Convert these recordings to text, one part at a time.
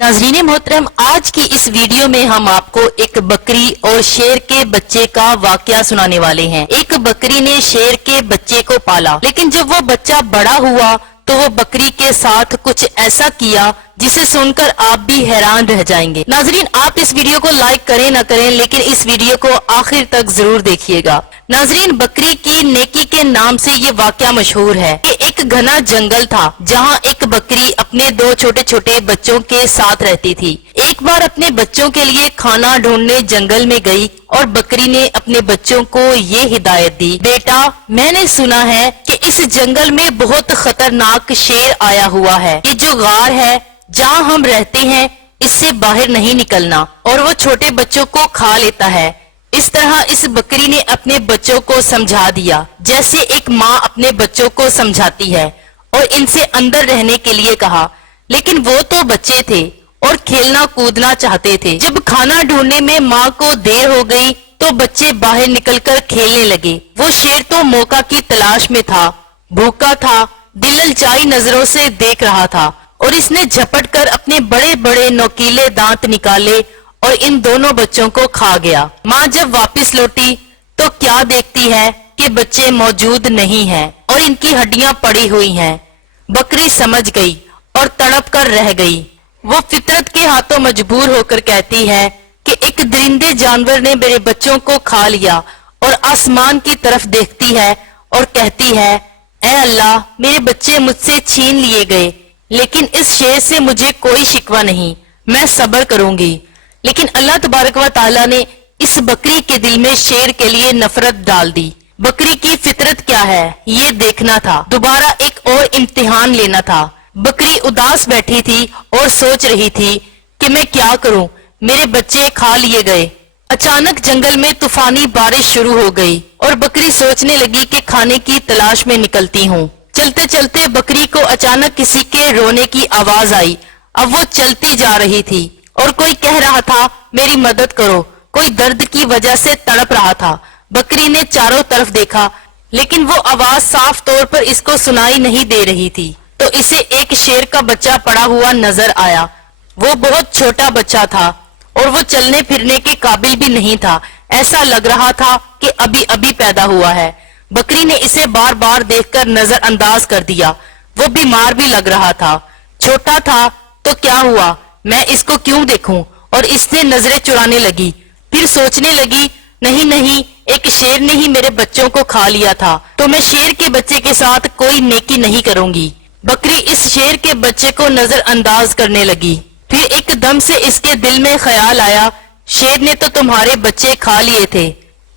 नाज़रीन मोहतरम, आज की इस वीडियो में हम आपको एक बकरी और शेर के बच्चे का वाकया सुनाने वाले हैं। एक बकरी ने शेर के बच्चे को पाला, लेकिन जब वो बच्चा बड़ा हुआ तो वो बकरी के साथ कुछ ऐसा किया जिसे सुनकर आप भी हैरान रह जाएंगे। नाज़रीन, आप इस वीडियो को लाइक करें ना करें, लेकिन इस वीडियो को आखिर तक जरूर देखिएगा। नाज़रीन, बकरी की नेकी के नाम से ये वाकया मशहूर है कि एक घना जंगल था जहाँ एक बकरी अपने दो छोटे छोटे बच्चों के साथ रहती थी। एक बार अपने बच्चों के लिए खाना ढूंढने जंगल में गई और बकरी ने अपने बच्चों को ये हिदायत दी, बेटा, मैंने सुना है कि इस जंगल में बहुत खतरनाक शेर आया हुआ है। ये जो गार है जहाँ हम रहते हैं, इससे बाहर नहीं निकलना और वो छोटे बच्चों को खा लेता है। इस तरह इस बकरी ने अपने बच्चों को समझा दिया जैसे एक माँ अपने बच्चों को समझाती है, और इनसे अंदर रहने के लिए कहा। लेकिन वो तो बच्चे थे और खेलना कूदना चाहते थे। जब खाना ढूंढने में माँ को देर हो गई तो बच्चे बाहर निकलकर खेलने लगे। वो शेर तो मौका की तलाश में था, भूखा था, दिल ललचाई नजरों से देख रहा था, और इसने झपट कर अपने बड़े बड़े नोकीले दांत निकाले और इन दोनों बच्चों को खा गया। माँ जब वापस लौटी तो क्या देखती है कि बच्चे मौजूद नहीं हैं और इनकी हड्डियां पड़ी हुई हैं। बकरी समझ गई और तड़प कर रह गई। वो फितरत के हाथों मजबूर होकर कहती है कि एक दरिंदे जानवर ने मेरे बच्चों को खा लिया, और आसमान की तरफ देखती है और कहती है, ऐ अल्लाह, मेरे बच्चे मुझसे छीन लिए गए, लेकिन इस शेर से मुझे कोई शिकवा नहीं, मैं सब्र करूंगी। लेकिन अल्लाह तबारक व तआला ने इस बकरी के दिल में शेर के लिए नफरत डाल दी। बकरी की फितरत क्या है ये देखना था, दोबारा एक और इम्तिहान लेना था। बकरी उदास बैठी थी और सोच रही थी कि मैं क्या करूं, मेरे बच्चे खा लिए गए। अचानक जंगल में तूफानी बारिश शुरू हो गई और बकरी सोचने लगी कि खाने की तलाश में निकलती हूँ। चलते चलते बकरी को अचानक किसी के रोने की आवाज आई। अब वो चलती जा रही थी और कोई कह रहा था, मेरी मदद करो। कोई दर्द की वजह से तड़प रहा था। बकरी ने चारों तरफ देखा, लेकिन वो आवाज साफ तौर पर इसको सुनाई नहीं दे रही थी। तो इसे एक शेर का बच्चा पड़ा हुआ नजर आया। वो बहुत छोटा बच्चा था और वो चलने फिरने के काबिल भी नहीं था। ऐसा लग रहा था कि अभी अभी पैदा हुआ है। बकरी ने इसे बार बार देखकर नजरअंदाज कर दिया। वो बीमार भी लग रहा था। छोटा था तो क्या हुआ, मैं इसको क्यों देखूं, और इससे नजरें चुराने लगी। फिर सोचने लगी, नहीं नहीं, एक शेर ने ही मेरे बच्चों को खा लिया था, तो मैं शेर के बच्चे के साथ कोई नेकी नहीं करूंगी। बकरी इस शेर के बच्चे को नजरअंदाज करने लगी। फिर एकदम से इसके दिल में ख्याल आया, शेर ने तो तुम्हारे बच्चे खा लिए थे,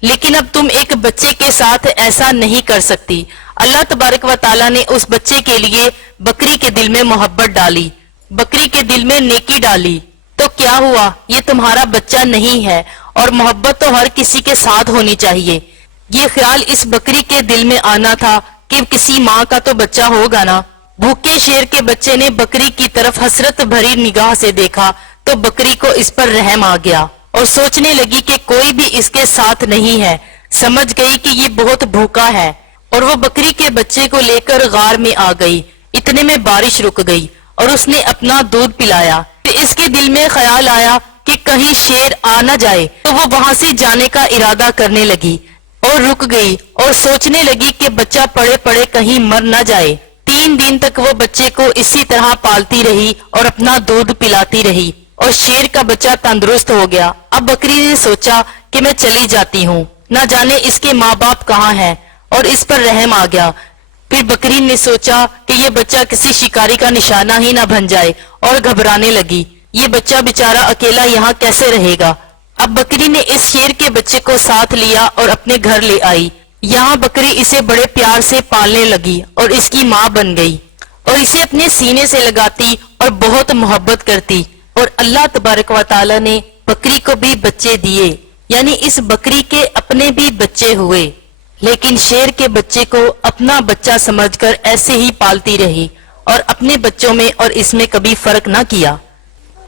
लेकिन अब तुम एक बच्चे के साथ ऐसा नहीं कर सकती। अल्लाह तबारक व तआला ने उस बच्चे के लिए बकरी के दिल में मोहब्बत डाली, बकरी के दिल में नेकी डाली। तो क्या हुआ, ये तुम्हारा बच्चा नहीं है, और मोहब्बत तो हर किसी के साथ होनी चाहिए। ये ख्याल इस बकरी के दिल में आना था कि किसी माँ का तो बच्चा होगा ना। भूखे शेर के बच्चे ने बकरी की तरफ हसरत भरी निगाह से देखा तो बकरी को इस पर रहम आ गया और सोचने लगी कि कोई भी इसके साथ नहीं है। समझ गई कि ये बहुत भूखा है और वो बकरी के बच्चे को लेकर गार में आ गई। इतने में बारिश रुक गई और उसने अपना दूध पिलाया। फिर इसके दिल में ख्याल आया कि कहीं शेर आ न जाए, तो वो वहां से जाने का इरादा करने लगी और रुक गई और सोचने लगी कि बच्चा पड़े पड़े कहीं मर न जाए। 3 दिन तक वो बच्चे को इसी तरह पालती रही और अपना दूध पिलाती रही और शेर का बच्चा तंदुरुस्त हो गया। अब बकरी ने सोचा कि मैं चली जाती हूँ, न जाने इसके माँ बाप कहाँ हैं, और इस पर रहम आ गया। फिर बकरी ने सोचा कि ये बच्चा किसी शिकारी का निशाना ही ना बन जाए और घबराने लगी। ये बच्चा बेचारा अकेला यहाँ कैसे रहेगा। अब बकरी ने इस शेर के बच्चे को साथ लिया और अपने घर ले आई। यहाँ बकरी इसे बड़े प्यार से पालने लगी और इसकी माँ बन गई और इसे अपने सीने से लगाती और बहुत मोहब्बत करती। और अल्लाह तबारक व तआला ने बकरी को भी बच्चे दिए, यानी इस बकरी के अपने भी बच्चे हुए। लेकिन शेर के बच्चे को अपना बच्चा समझकर ऐसे ही पालती रही और अपने बच्चों में और इसमें कभी फर्क न किया।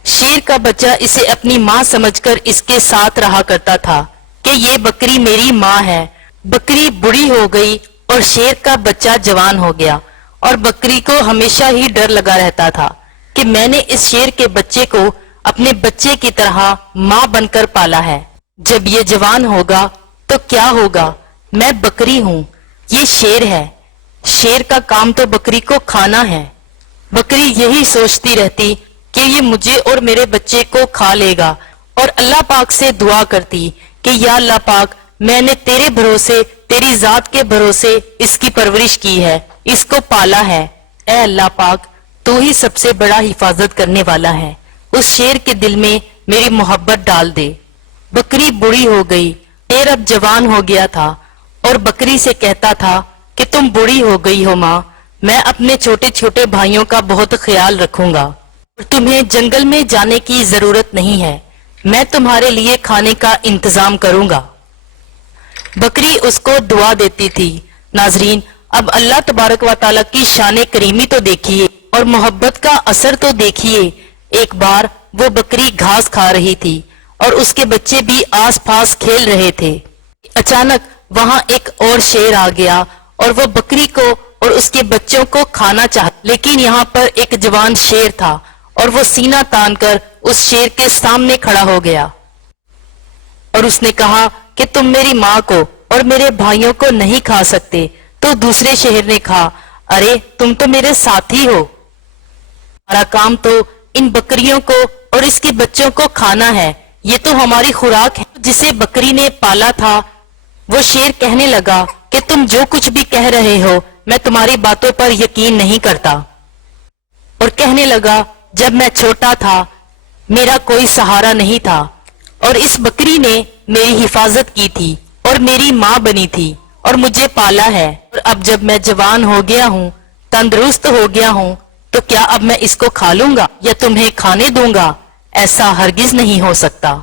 शेर का बच्चा इसे अपनी माँ समझकर इसके साथ रहा करता था कि ये बकरी मेरी माँ है। बकरी बूढ़ी हो गई और शेर का बच्चा जवान हो गया और बकरी को हमेशा ही डर लगा रहता था। کہ میں نے اس شیر کے بچے کو اپنے بچے کی طرح ماں بن کر پالا ہے. جب یہ جوان ہوگا تو کیا ہوگا؟ میں بکری ہوں، یہ شیر ہے. شیر کا کام تو بکری کو کھانا ہے. بکری یہی سوچتی رہتی کہ یہ مجھے اور میرے بچے کو کھا لے گا، اور اللہ پاک سے دعا کرتی کہ یا اللہ پاک، میں نے تیرے بھروسے، تیری ذات کے بھروسے اس کی پرورش کی ہے، اس کو پالا ہے. اے اللہ پاک، تو ہی سب سے بڑا حفاظت کرنے والا ہے. اس شیر کے دل میں میری محبت ڈال دے. بکری بوڑھی ہو گئی، شیر اب جوان ہو گیا تھا اور بکری سے کہتا تھا کہ تم بوڑھی ہو گئی ہو ماں، میں اپنے چھوٹے چھوٹے بھائیوں کا بہت خیال رکھوں گا اور تمہیں جنگل میں جانے کی ضرورت نہیں ہے، میں تمہارے لیے کھانے کا انتظام کروں گا. بکری اس کو دعا دیتی تھی. ناظرین، اب اللہ تبارک و تعالیٰ کی شان کریمی تو دیکھیے اور محبت کا اثر تو دیکھیے. ایک بار وہ بکری گھاس کھا رہی تھی اور اس کے بچے بھی آس پاس کھیل رہے تھے. اچانک وہاں ایک اور شیر آ گیا اور وہ بکری کو اور اس کے بچوں کو کھانا چاہتا، لیکن یہاں پر ایک جوان شیر تھا اور وہ سینہ تان کر اس شیر کے سامنے کھڑا ہو گیا اور اس نے کہا کہ تم میری ماں کو اور میرے بھائیوں کو نہیں کھا سکتے. تو دوسرے شیر نے کہا، ارے تم تو میرے ساتھی ہو، ہمارا کام تو ان بکریوں کو اور اس کے بچوں کو کھانا ہے، یہ تو ہماری خوراک ہے. جسے بکری نے پالا تھا وہ شیر کہنے لگا کہ تم جو کچھ بھی کہہ رہے ہو میں تمہاری باتوں پر یقین نہیں کرتا. اور کہنے لگا، جب میں چھوٹا تھا میرا کوئی سہارا نہیں تھا اور اس بکری نے میری حفاظت کی تھی اور میری ماں بنی تھی اور مجھے پالا ہے، اور اب جب میں جوان ہو گیا ہوں، تندرست ہو گیا ہوں، تو کیا اب میں اس کو کھا لوں گا یا تمہیں کھانے دوں گا؟ ایسا ہرگز نہیں ہو سکتا.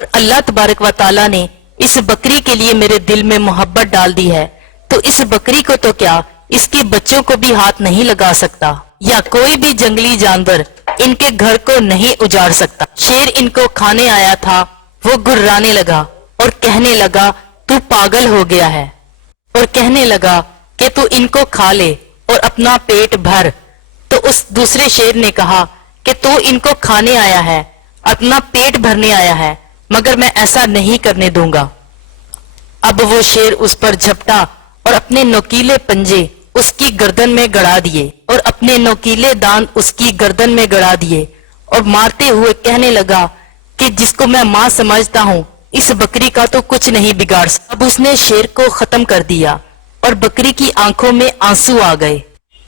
اللہ تبارک و تعالیٰ نے اس بکری کے لیے میرے دل میں محبت ڈال دی ہے، تو اس بکری کو تو کیا اس کے بچوں کو بھی ہاتھ نہیں لگا سکتا یا کوئی بھی جنگلی جانور ان کے گھر کو نہیں اجاڑ سکتا. شیر ان کو کھانے آیا تھا، وہ گرانے لگا اور کہنے لگا تو پاگل ہو گیا ہے، اور کہنے لگا کہ تو ان کو کھا لے اور اپنا پیٹ بھر. تو اس دوسرے شیر نے کہا کہ تو ان کو کھانے آیا ہے، اپنا پیٹ بھرنے آیا ہے، مگر میں ایسا نہیں کرنے دوں گا. اب وہ شیر اس پر جھپٹا اور اپنے نوکیلے پنجے اس کی گردن میں گڑا دیے اور اپنے نوکیلے دانت اس کی گردن میں گڑا دیے اور مارتے ہوئے کہنے لگا کہ جس کو میں ماں سمجھتا ہوں اس بکری کا تو کچھ نہیں بگاڑ سکتا. اب اس نے شیر کو ختم کر دیا اور بکری کی آنکھوں میں آنسو آ گئے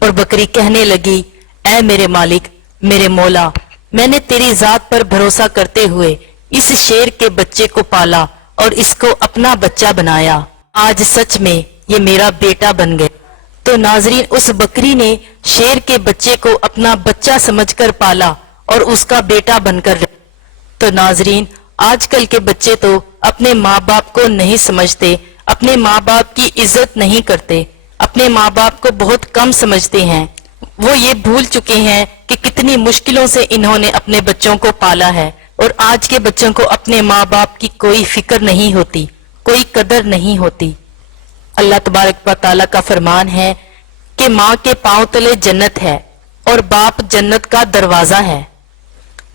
اور بکری کہنے لگی، اے میرے مالک، میرے مولا، میں نے تیری ذات پر بھروسہ کرتے ہوئے اس شیر کے بچے کو پالا اور اس کو اپنا بچہ بنایا، آج سچ میں یہ میرا بیٹا بن گیا. تو ناظرین، اس بکری نے شیر کے بچے کو اپنا بچہ سمجھ کر پالا اور اس کا بیٹا بن کر رہا. تو ناظرین، آج کل کے بچے تو اپنے ماں باپ کو نہیں سمجھتے، اپنے ماں باپ کی عزت نہیں کرتے، اپنے ماں باپ کو بہت کم سمجھتے ہیں. وہ یہ بھول چکے ہیں کہ کتنی مشکلوں سے انہوں نے اپنے بچوں کو پالا ہے، اور آج کے بچوں کو اپنے ماں باپ کی کوئی فکر نہیں ہوتی، کوئی قدر نہیں ہوتی. اللہ تبارک و تعالیٰ کا فرمان ہے کہ ماں کے پاؤں تلے جنت ہے اور باپ جنت کا دروازہ ہے.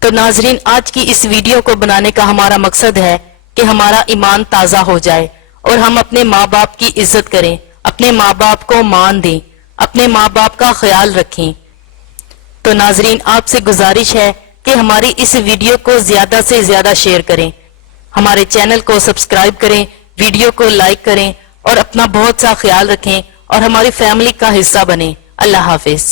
تو ناظرین، آج کی اس ویڈیو کو بنانے کا ہمارا مقصد ہے کہ ہمارا ایمان تازہ ہو جائے اور ہم اپنے ماں باپ کی عزت کریں، اپنے ماں باپ کو مان دیں، اپنے ماں باپ کا خیال رکھیں. تو ناظرین، آپ سے گزارش ہے کہ ہماری اس ویڈیو کو زیادہ سے زیادہ شیئر کریں، ہمارے چینل کو سبسکرائب کریں، ویڈیو کو لائک کریں اور اپنا بہت سا خیال رکھیں اور ہماری فیملی کا حصہ بنیں. اللہ حافظ.